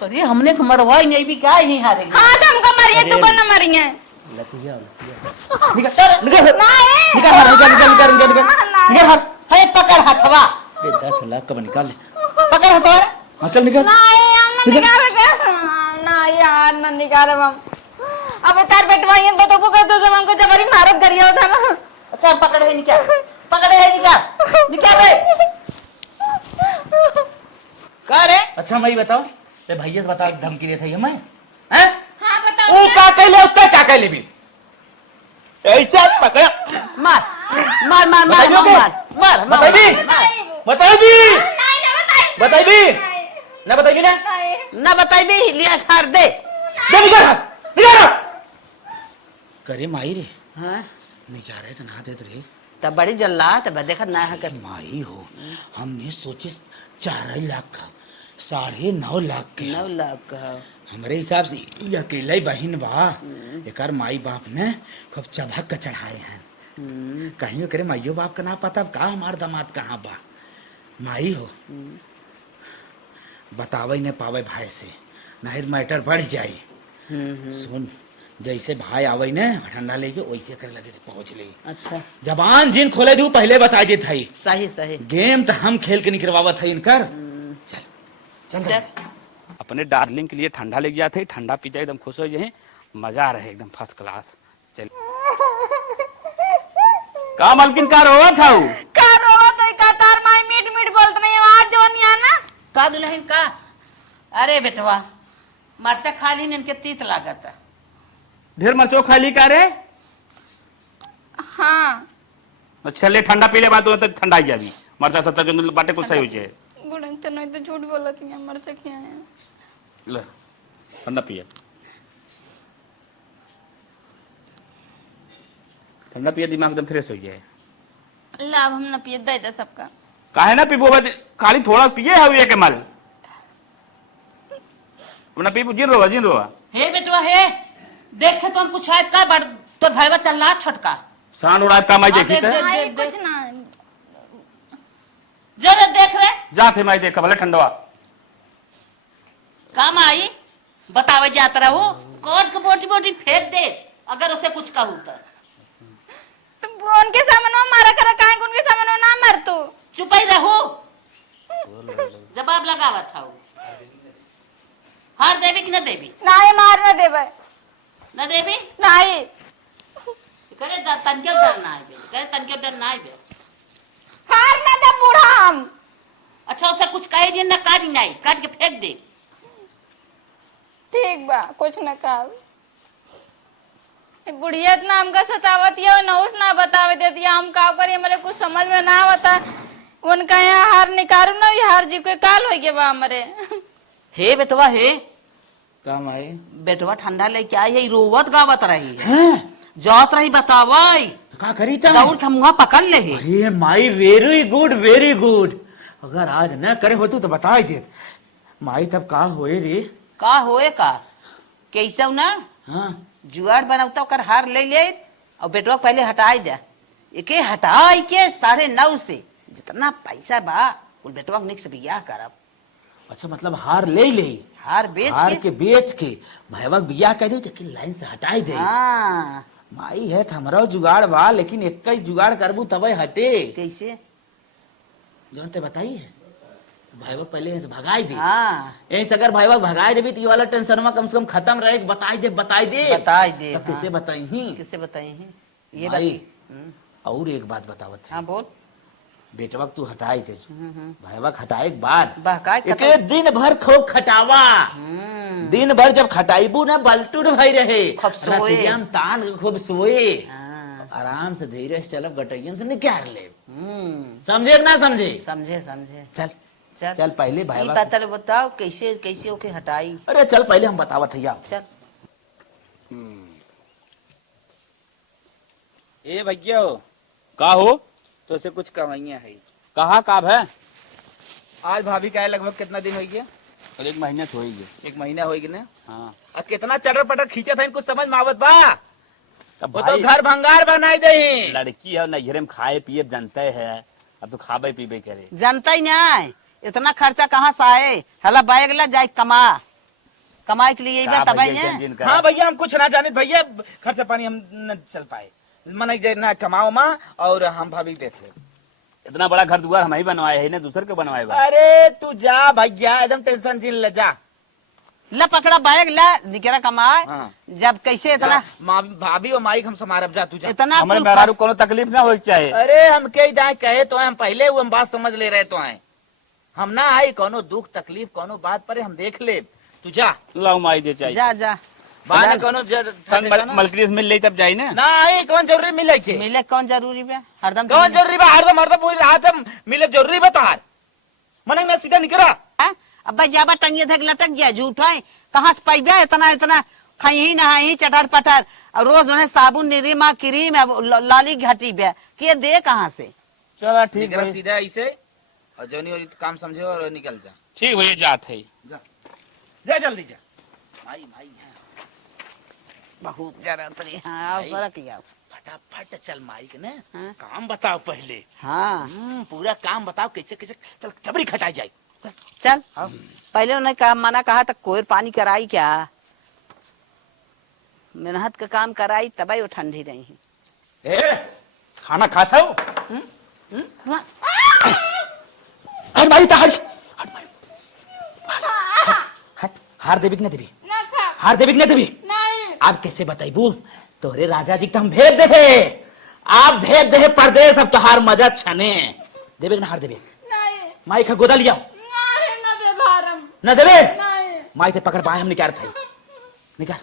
करे हमने को मरवाई नहीं भी क्या ही हारे। हाँ तो हमको मरिए, तू को ना मरिए। लतिया निकाल नहीं है पकड़ हथवा 10 लाख का निकाल ले। पकड़ हथवा। हां चल निकाल। नहीं हम निकाल ना यार, ना निकालब हम। अब तार बेटवा ये तो को कहते जब हमको जबरी मारत गरिया था ना। अच्छा पकड़ है निकाल, पकड़ है निकाल रे का रे। अच्छा मैं बताओ ते भैया से बता धमकी देता है मैं। कैले उत्तर का कैले भी ऐसे पकड़ मार मार मार मार बताइयो के? मार मार बताई भी बताई भी बताई भी ना बताई भी ना ना बताई भी लिया खार दे दे निकाल करे माई रे हाँ निकाल रहे तो ना देते रे तब बड़ी जल्ला तब देखा ना है कर माई हो हमने सोचे 4 लाख का 9.5 लाख के 9 लाख का हमारे हिसाब से ये अकेला ही बहन बा एकर माई बाप ने खूब चबक के चढ़ाए हैं कहीं करे माइयो बाप का ना पता का हमार दामाद कहाँ बा माई हो बतावे न पावे भाई से नहीं मैटर बढ़ जाए सुन जैसे भाई आवे न ठंडा लेके वैसे करे लगे पहुंच ले अच्छा जबान जिन खोले दू पहले बता देत हई सही सही गेम तो हम खेल के निकलवावत है इनकर चल चल चल अपने डार्लिंग के लिए ठंडा ले गया थे ठंडा पी जाए एकदम खुश हो जाए मजा रहे एकदम फर्स्ट क्लास चल का मालकिन का रोवा था का रोवत है का तार माई मीठ मीठ बोलत नहीं आवाज जोन या ना का दुल्हन का अरे बेटवा मरचा खा ली इनके तीत लागत है ढेर मचो खाली का रे हां अच्छा ले ठंडा पीले बाद तो ठंडा ही जाबी मरचा सत्ता जो बाटे कुछ सही हो जाए बुढ़न तो नहीं तो झूठ बोलत नहीं मरचा खियाए ले ठंडा पिए ठंडा पिए दिमाग एकदम फ्रेश हो जाए लाभ हम न पिए दे दे सबका काहे ना पीबो खाली थोड़ा पिए है के माल अपना पीबो जिन रोवा हे बेटवा हे देखे तो हम कुछ है का बड़ तो भैया चल रहा छटका सांड उड़ा का माई देखी देख, थे देख, आई देख, कुछ ना जरा देख रे जा थे माई देख भले ठंडवा काम आई बतावे जात रहो कोट के बोटी बोटी फेंक दे अगर उसे कुछ कहूं तो तुम उनके सामने मारा कर काहे उनके सामने ना मार तू चुप ही रहो जवाब लगावा था हार देवी कि न देवी नहीं मार न देबे न देवी नहीं करे तनके डर ना आवे करे तनके डर ना आवे हार न दे बूढ़ा हम अच्छा उसे कुछ कहे जी न काट नहीं काट के फेंक दे ठीक बा कुछ न कर बुढ़िया इतना हमका सतावत या नौस ना बतावे देती हम का करिए मेरे कुछ समझ में ना आवता उनका यहाँ हार निकालू ना हार जी कोई काल हो गया बा हमारे हे बेटवा हे काम आए बेटवा ठंडा लेके आई है रोवत गावत रही है जात रही बतावाई तो का करी था दौड़ के मुँह पकड़ ले है अरे माई वेरी गुड अगर आज न करे होतू तो बता ही देत माई तब का होए रे का होए का कैसे ना हाँ जुआर बनाता कर हार ले ले और बेटवा को पहले हटाई दे एके हटाई के 9.5 से जितना पैसा बा उन बेटवा के निक से बियाह करब अच्छा मतलब हार ले हार बेच हार के के बेच के भाईवा बियाह कर दे लेकिन लाइन से हटाई दे हाँ माई है हमारा जुगाड़ बा लेकिन एक ही जुगाड़ करबू तबे हटे कैसे जौन ते बताइए भाईवा पहले यहाँ से भगाई दे हाँ यहीं से अगर भाईवा भगाई देवी तो ये वाला टेंशन में कम से कम खत्म रहे बताई दे बताई दे तब किसे हाँ। बताई ही किसे बताई हैं ये भाई, बात और एक बात बतावत है हाँ बोल बेटवा तू हटाई दे भाईवा हटाए के बाद बहकाए एक दिन भर खूब खटावा दिन भर जब खटाईबू ना बलटूर भाई रहे खूब सोए। रतिया में तान के खूब सोए हाँ आराम से धीरे से चलब गटैयन से निकाल ले समझे कि ना समझे समझे समझे चल चल चल पहले ई भाईवा बात बताओ कैसे कैसे ओके हटाई अरे चल पहले हम बतावत है चल ए भैया का हो तो से कुछ कमाइया है कहा काब है आज भाभी का लगभग कितना दिन हो गया और 1 महीने तो होई 1 महीना हो गया ना हाँ और कितना चटर पटर खींचा था इनको समझ में आवत बा तब वो तो भाई घर भंगार बनाई दे लड़की है नैहरे में खाए पिए जानते है अब तो खाबे पीबे करे जानता ही नहीं इतना खर्चा कहाँ से आए हला बैग ला जाए कमाए के लिए का तब भैया जिन करा। हाँ भैया हम कुछ ना जाने भैया खर्चा पानी हम न चल पाए मन ना कमाओ माँ और हम भाभी देख ले इतना बड़ा घर दुआर हम ही बनवाए है ना दूसर के बनवाए बा अरे तू जा भैया एकदम टेंशन जिन ले जा ला पकड़ा बैग ला निकरा कमाए हाँ। जब कैसे इतना माँ भाभी और माई हम समारब जा तू जा इतना हमारे कुल मेहरारू कोनो तकलीफ ना हो चाहे अरे हम कई दाए कहे तो हम पहले वो हम बात समझ ले रहे तो आए हम ना आई कोनो दुख तकलीफ कोनो बात पर हम देख ले तू जा लाओ माई दे चाहिए जा जा बाने कोनो मलकरीस मिल ले तब जाई ना। नहीं कौन जरूरी मिले के मिले कौन जरूरी बे हरदम कौन जरूरी बा हरदम हरदम पूरी रात मिले जरूरी बा तार मने ना सीधा निकरा हाँ? अब भाई जाबा टंगिए धक लटक गया झूठ है कहाँ से पैबे इतना इतना खाई ही नहाई चटर पटर और रोज उन्हें साबुन निरीमा क्रीम लाली घटी बे के दे कहाँ से। चलो ठीक निकरा है सीधा ऐसे और जोनी और काम समझे और निकल जा ठीक भैया जात है। जा जल्दी जा माई माई बहुत जरूरत रही हाँ फर्क किया फटाफट चल माई के ना हाँ? काम बताओ पहले हाँ पूरा काम बताओ कैसे कैसे चल चबरी खटाई जाए चल पहले उन्होंने कहा मना कहा था कोई पानी कराई क्या मेहनत का काम कराई तब वो ठंडी रही है। खाना खाता हूँ हट भाई हट हट हार देवी कि ना देवी हार देवी कि ना देवी आप कैसे बताइबू तोरे राजा जी के हम भेज दे आप भेज दे परदेश अब तोहार मजा छने देवे ना हार देवे माई का गोदा लिया न देवे माई ते पकड़ पाए हम निकाल थे निकाल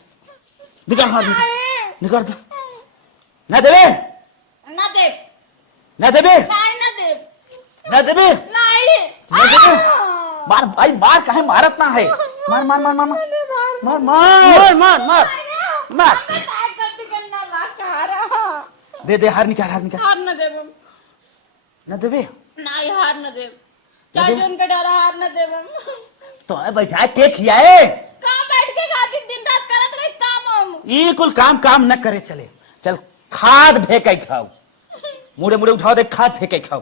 निकाल हार निकाल दो न देवे न देवे न देवे मार भाई मार काहे मारत ना है मार मार मार मार मार मार मार मार मार दे दे हार निकाल न देवे तो बैठा के खियाए ये कुल काम काम न करे चले चल खाद फेंके खाओ मुड़े मुड़े उठाओ दे खाद फेंके खाओ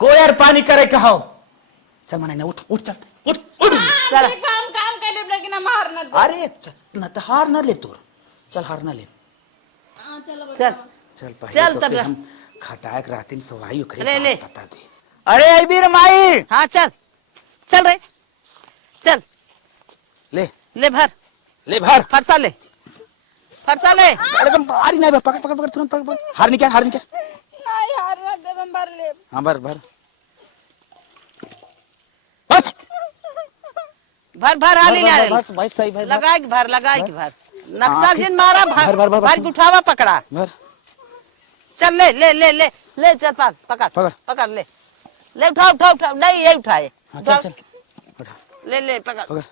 कोई यार पानी करे खाओ चल मने ना उठ उठ चल उठ उठ चल अरे न तो हार न ले तोर चल हार न ले चल चल पहले चल तो तब फिर हम खटाक रातिन सवाई ओकरे ले, ले। बात बता दे अरे अबीर माई हाँ चल चल रे चल ले ले भर ले भर फरसा ले अरे तुम बारी नहीं पकड़ पकड़ पकड़ तुरंत पकड़ हार निकाल हाँ भर भर बस भर भर हाली भर ना बस भाई सही भाई लगा के भर नक्शा हाँ, जिन मारा भर, भर, भर, भर। भर उठावा पकड़ा भर चल ले ले ले ले ले चल पकड़ पकड़। पकड़ ले ले उठा नहीं ये उठाए हाँ चल चल उठा ले पकड़ पकड़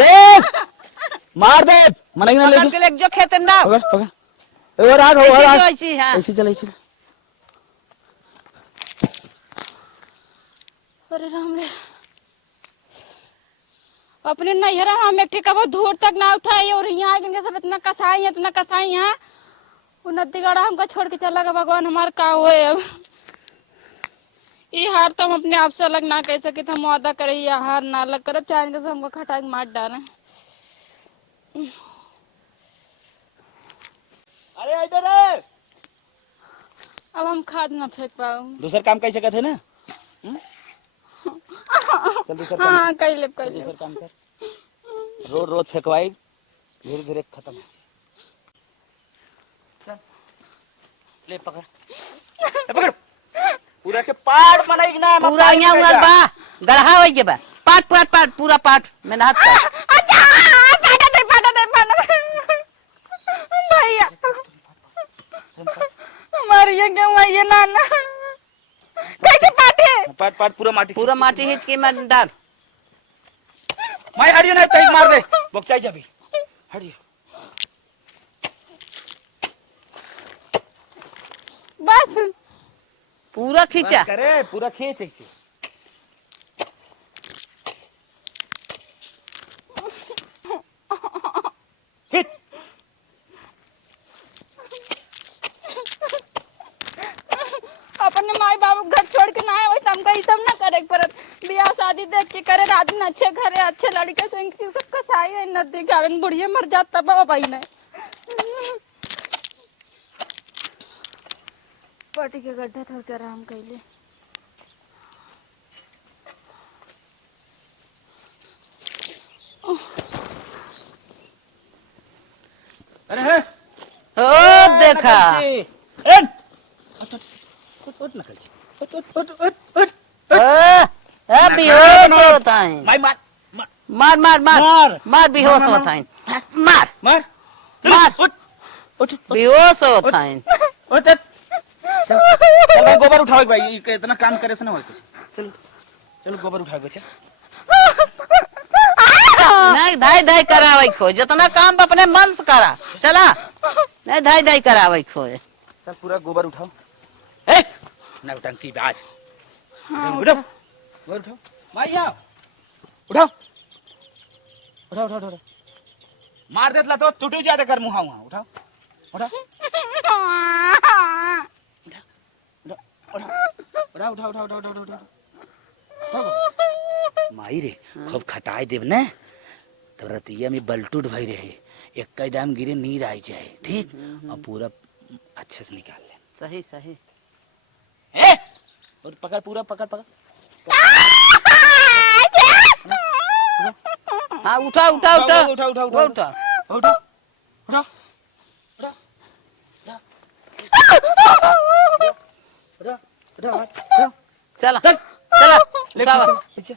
दे मार दे मनाई ना ले पकड़ के ले जो खेत में डाल पकड़ पकड़ और आग और आग ऐसी हाँ ऐसे चल ऐसे अरे राम रे अपने नैहरा हम एक कबो धूर तक ना उठाई और यहाँ आगे सब इतना कसाई है वो नदी गड़ा हमको छोड़ के चला गया भगवान हमार का होए अब ये हार तो हम अपने आप से अलग ना कह सके हम वादा करे ये हार ना अलग करब चाहे से हमको खटा के मार डाले अरे इधर रे अब हम खाद ना फेंक पाऊ दूसरा काम कैसे करते ना चल दूसरा काम हाँ कैले दूसरा काम कर रोज रोज फेंकवाई धीरे धीरे खत्म चल ले पकड़ ले पकड़ पूरा के पाट बनाई ना पूरा यहाँ उधर बा गढ़ा होई के बा पाट पूरा पाट मेहनत कर अच्छा पाटा दे भैया हमारे क्या हुआ ये नाना कैसे पाटे पाट पूरा माटी हिच के मत डाल मैं हड़ियो ना तई मार दे बकचाई जाबी हड़ियो बस पूरा खींचा करे पूरा खींच ऐसे खींच अपने माई बाबू घर छोड़ के ना आए वैसे हमको ये सब ना करे परत बियाह शादी देख के करे आदमी अच्छे घरे अच्छे लड़के से इनकी सब कसाई है नदी के बुढ़िया मर जाता बाबा भाई ने पार्टी के गड्ढा थोड़ के आराम कैले अरे है ओ देखा उठ नकल बेहोश होता है माई मार मार मार मार मार। मार बेहोश मार, होता है मार मार मार उठ उठ बेहोश होता है उठ चल चल भाई गोबर उठाओ भाई, ये इतना काम करे से ना हो कुछ। चल चलो गोबर उठाओ बच्चा। नहीं धाई धाई करावे खो जितना काम अपने मन से करा चला नहीं धाई धाई करावे खो चल पूरा गोबर उठाओ। ए नौटंकी बाज। उठाओ गोबर उठाओ भाई आओ उठाओ उठाओ उठाओ उठाओ मार देतला तो टूटू जाते कर मुहा वहां। उठाओ उठाओ उठाओ उठाओ उठाओ उठाओ उठाओ उठाओ माई रे खूब खटाए देव ने तब रतिया में बलटूट भई रहे एक कदम गिरे नींद आई जाए ठीक और पूरा अच्छे से निकाल ले। सही सही ए और पकड़ पूरा पकड़ पकड़। हाँ उठा उठा उठा उठा उठा वो उठा उठा उठा उठा उठा उठा उठा चला चल चला ले उठावा, पीछे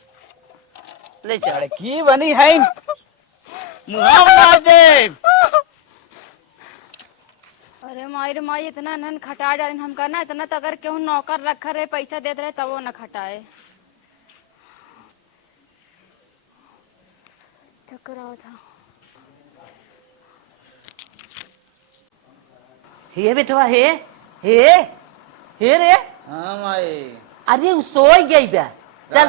ले चल की बनी है मुहा मार दे। अरे माई इतना नन खटा डाले हमका ना इतना तो अगर केहू नौकर रखा रहे पैसा देते रहे तब वो न खटाए। चक्कर आओ था हे बेटवा हे हे हे रे हां माई अरे वो सोई गई बे चल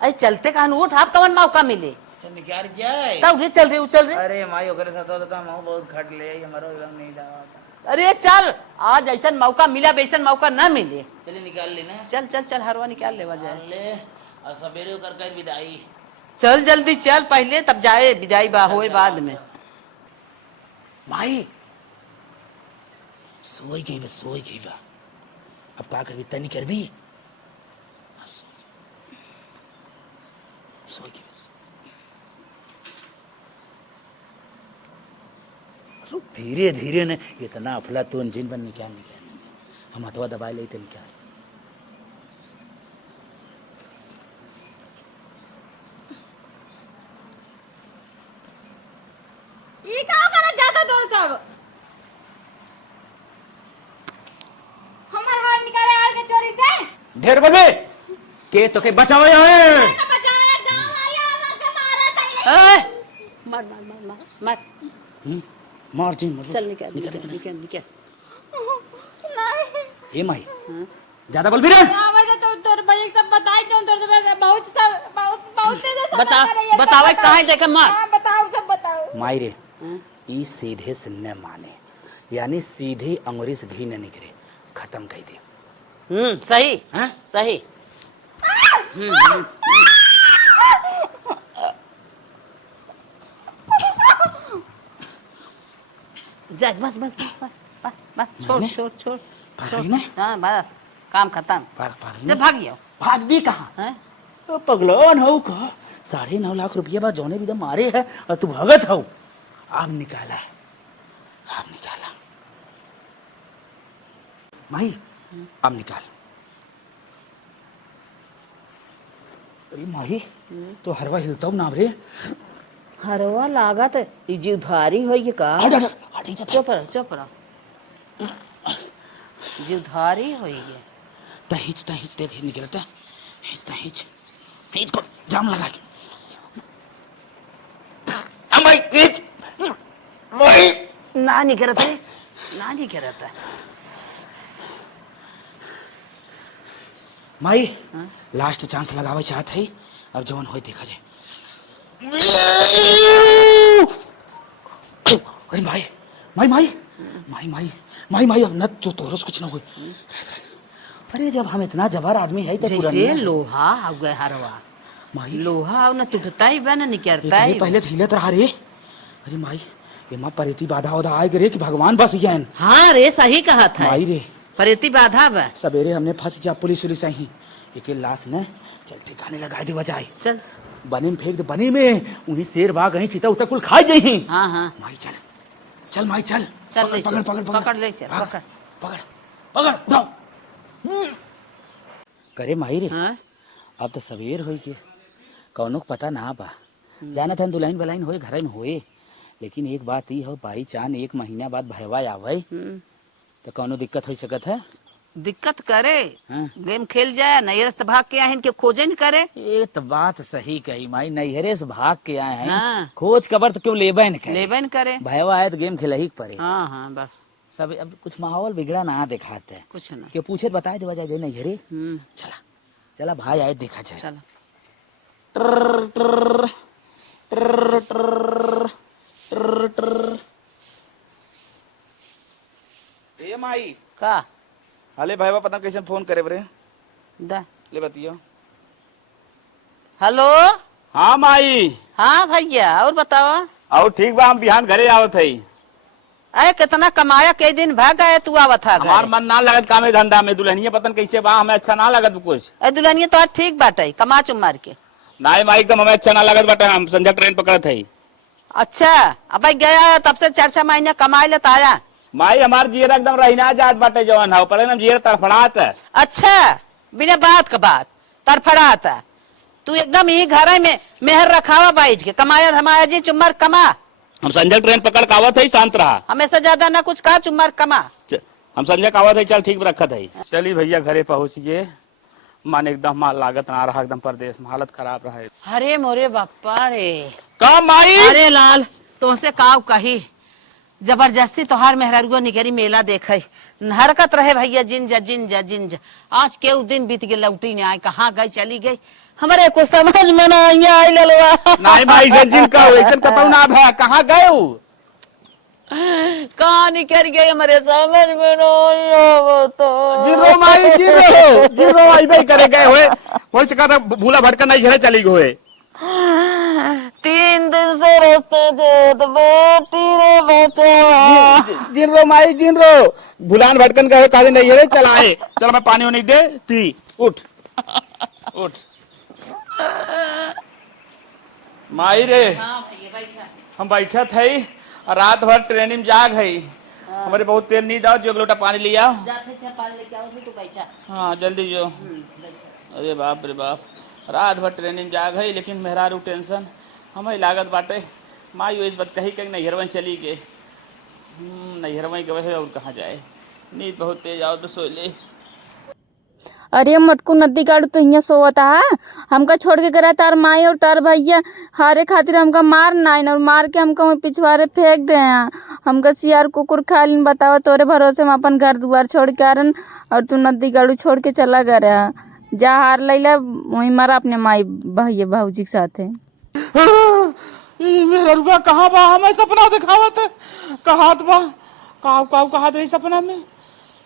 अरे चलते कहां उठ आप कवन मौका मिले चल निकाल जाए। तब रे चल रे अरे माई ओकरे साथ होता मैं बहुत खट ले हमारो एकदम नहीं दावा। अरे चल आज ऐसा मौका मिला वैसा मौका ना मिले चलिए निकाल लेना। चल चल चल हरवा निकाल लेवा जाए ले और सवेरे कर कर विदाई। चल जल्दी चल पहले तब जाए विदाई बा होए बाद में माई सोई गई बा अब का करबी तनी करबी सोई गई बस धीरे धीरे ने इतना अफलातून जिन बन निकाल हम हथवा दबाए ले तो निकाल। ये क्या करना चाहता दो सब हमार हार निकाले हार के चोरी से ढेर बने के तो के बचाओ है ना बचावे गांव आया हमार के मारा तई ए, मार मार मार मार मार मार जी मतलब चल निकल निकल निकल निकल नहीं ए माई ज्यादा बोल भी रे आवाज तो तोर भाई सब बताई दो तोर बहुत सब बहुत बता बतावे कहां जाके मार हां बताओ सब बताओ। माई रे ई सीधे से न माने यानी सीधे अंगुरी से घी न निकले खत्म कर दे। सही हैं? सही जा बस बस बस बस बस बस छोड़ मैंने? छोड़ छोड़ भाग छोड़ गई ना? हाँ बस काम खत्म पार पार जब भाग गया भाग भी कहाँ हैं तो पगलोन हो का 9.5 लाख रुपया बा जौने भी दम मारे है और तू भगत हो अब निकाला माई अब निकाल। अरे माही तो हरवा हिलता ना रे हरवा लागत ई जीवधारी होई का हट हट हट जा चुप रह जीवधारी होई है तहिच देख निकलता हिच को जाम लगा के माई हिच माई ना नहीं करता माई लास्ट चांस लगावे चाहत है अब जवन होय देखा जाए। अरे माई माई माई माई माई माई माई अब न तो तोरस कुछ ना हो। अरे जब हम इतना जबर आदमी है तो जैसे लोहा हो गए हरवा माई लोहा न टूटता ही बा न निकलता एकरे ही पहले हिलत रहा रे। अरे माई एमा परेती बाधा उधा आए रे कि भगवान बस गया हाँ रे सही कहा था माई रे परेती बाधा बा सवेरे हमने फंस जा पुलिस उलिस आई एक लाश ने चल ठिकाने लगा दे बजाए चल बनी में फेंक दे बनी में वहीं शेर बाघ कहीं चीता उता कुल खा जाई। हाँ हाँ माई चल चल माई चल चल ले पकड़ चल, पकड़ पकड़ पकड़ ले चल हाँ, पकड़ पकड़ पकड़ दो करे माई रे हाँ अब तो सवेर होई के कौनो को पता ना बा जाना था दुल्हन बलाइन होए घर में होए, लेकिन एक बात ही हो भाई चान 1 महीना बाद भयवा आवे तो कौनो दिक्कत हो सकत है? दिक्कत करे, हाँ। गेम खेल जाए नैहर से भाग के आहिन के खोजे न करे। ये तो बात सही कही माई, नैहरे से भाग के आए हैं हाँ। खोज खबर तो क्यों लेबे न करे, लेबे न करे। भयवा आए तो गेम खेला ही पड़े। हाँ हाँ बस सब अब कुछ माहौल बिगड़ा ना दिखाते हैं, कुछ ना। क्यों पूछे बताए देवा जाए नैहरे। चला चला भाई आए देखा जाए। चलो ए माई का हाले भाईवा पता कैसे फोन करे बरे दा ले बतियो। हेलो। हाँ माई। हाँ भैया और बताओ। और ठीक बा, हम बिहान घरे आवत हई। अरे कितना कमाया, कई दिन भाग गए तू आवत था हमार मन ना लगत कामे धंधा में, दुल्हनिया पतन कैसे बा हमें अच्छा ना लगत कुछ। अरे दुल्हनिया तो आज ठीक बाटे, कमा चुमार के। नाई माई एकदम हमें अच्छा ना लगत बाटे, हम संध्या ट्रेन पकड़त हई। अच्छा अब भाई गया तब से 4-6 महीने कमाए लेता आया। माई हमार जीरा एकदम रहीना जात बाटे जवन हाउ पर एकदम जीरा तड़फड़ात है। अच्छा बिना बात का बात तड़फड़ाता, तू एकदम ही घर में मेहर रखावा बैठ के, कमाया धमाया जी चुम्मर कमा। हम संजय ट्रेन पकड़ के आवत हई, शांत रहा। हमेशा ज्यादा ना कुछ कहा, चुम्मर कमा। हम संजय का आवत हई, चल ठीक रखत हई। चली भैया घरे पहुंच गए, मन एकदम माल लागत ना रहा, एकदम परदेश में हालत खराब रहा। अरे मोरे बप्पा रे का माई? अरे लाल तुमसे काव कही, जबरदस्ती तोहार मेहरारुआ निगरी मेला देखे हरकत रहे भैया, जिंजा जिंजा जिंजा। आज के दिन बीत गए, लौटी नहीं आई, कहाँ गई चली गई, हमारे को समझ में ना आई ललवा। नाई माई से जिनका वैसन कतौ ना भै, कहाँ गए उ? कहाँ निकल गई, हमारे समझ में ना आई तो। जिरो माई जिरो आइबे करे गए होय सका था, भूला भटका नहीं झरे चली गए। 3 दिन से रास्ते जोत बेटी रे बचावा। जिरो माई जिरो भूलान भटकन गए, काहे नहीं झरे चलाए। चल मैं पानी नहीं दे पी, उठ उठ। माई रे हम बैठा थे, रात भर ट्रेन में जाग है, हमारे बहुत तेल नहीं, जाओ जो एक लोटा पानी लिया। हाँ जल्दी जो। अरे बाप रे बाप, रात भर ट्रेन में जाग है, लेकिन मेहरारू टेंशन हमें लागत बाटे। माई इस बात कही कहीं नैहरवा चली गए, नैहरवा गए और कहाँ जाए, नींद बहुत तेज आओ तो सो ले। अरे मटकू नदी गाड़ू तो यहाँ सोवता है, हमका छोड़ के गया तार माई और तार भैया हारे खातिर हमका मार नाइन और मार के हमका वहीं पिछवाड़े फेंक दे हैं। हमका सियार कुकुर खा लिन, बतावा तोरे भरोसे में अपन घर दुआर छोड़ के आरन और तू नदी गाड़ू छोड़ के चला गया। जा हार लैला वहीं मारा अपने माई भैया भाऊजी के साथे। मेरा रुआ कहाँ बा, हमें सपना दिखावत है, कहात बा काव काव कहा दे सपना में,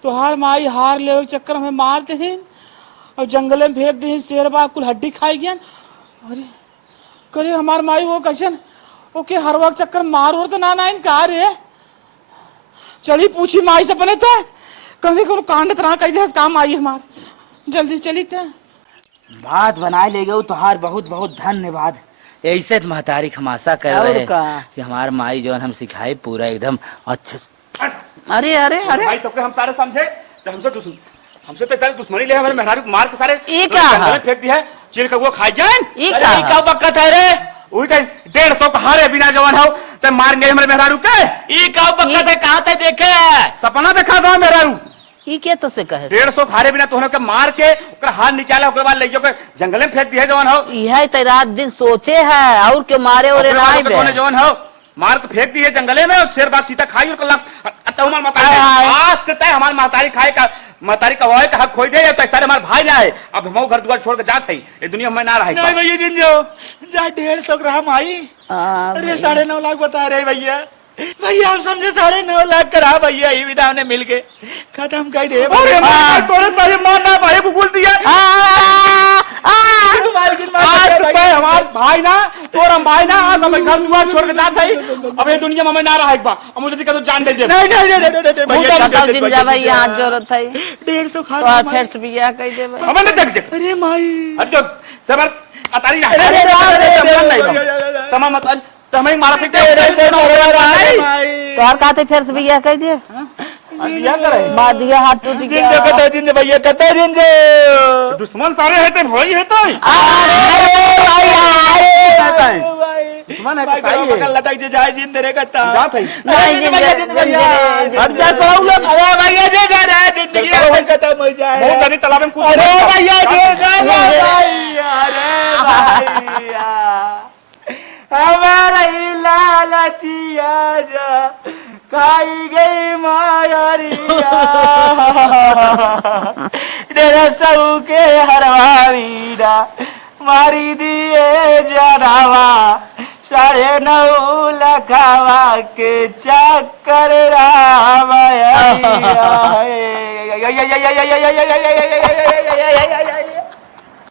तो हार माई हार ले चक्कर में मार दे और जंगले में फेंक दे, शेर बा कुल हड्डी खाई गया। अरे करे हमार माई वो कैसन ओके हर वक्त चक्कर मार और तो ना ना इनकार है। चली पूछी माई सपने थे, कहीं को कांड तरह कही दे काम आई हमार, जल्दी चली थे। बात बनाए ले गए तुहार बहुत बहुत धन्यवाद। ऐसे महतारी खमासा कर और रहे का? कि हमार माई जो हम सिखाई पूरा एकदम अच्छा। अरे अरे अरे भाई सबके हम सारे समझे, हमसे तो सारे दुश्मनी ले, हमारे मेहरारू मार के सारे ये क्या है? फेंक दिया है, चिर का वो खाई जाए। ये क्या है? का बकत है रे, वही टाइम 150 का हारे बिना जवान हो ते मार गए हमारे मेहरारू के। ये का बकत है, कहाँ तक देखे सपना देखा था मेहरारू, ये क्या तो से कहे 150 हारे बिना तोहने के मार के ओकर हाथ निकाला, ओकर बाद ले के जंगल में फेंक दिया जवान हो। यह तो रात दिन सोचे है और क्यों मारे और तोहने जवान हो मार के फेंक दिए जंगले में, और शेर बाग चीता खाई और आज से तय हमारे महतारी खाए का, महतारी का का हक खोई दे, तो सारे हमारे भाई ना है। अब हम घर दुआर छोड़ के जात है, ये दुनिया में ना रहे। नहीं भैया जिन जो जा 150 ग्राम आई। अरे 9.5 लाख बता रहे भैया, भैया हम समझे 9.5 लाख करा भैया, ये विधा ने मिल के खत्म कर दे। तोरे सारे मारना भाई को बोल दिया, हमारे भाई ना तोरा भाई ना, आज हम घर दुआर छोड़ के जात है, अब ये दुनिया में हमें ना रहे। अब मुझे दिक्कत तो जान दे। नहीं जिंजा भाई यहाँ जरूरत है 150 खा तो फिर से बिया कह देबे। हमें नहीं देख। अरे माई अरे तो सबर अतारी तमाम मत तमें मारा थे तो और कहते फिर से बिया कह दिए, दिया करे बाद दिया हाथ टूट गया। जिन भैया कते जिन दुश्मन सारे है ते भाई है तो अरे भाई दुश्मन है भाई कसाई गरवा है पकड़ लटक जे जाए जिंदे रे कत्ता जात है नहीं, जिंद भैया जिंद भैया हट जा थोड़ा उलट अरे भैया जे जा रहा है जिंदगी चलो भाई। खत्म हो जाए बहुत नदी तालाब में कूद अरे मत। भैया जे जा रहा है अरे भैया हमारा लालचिया जा खाई गई मायरिया डेरा सब के हरवा वीरा मारी दिए जरावा 9.5 लखावा के चक्कर रामाया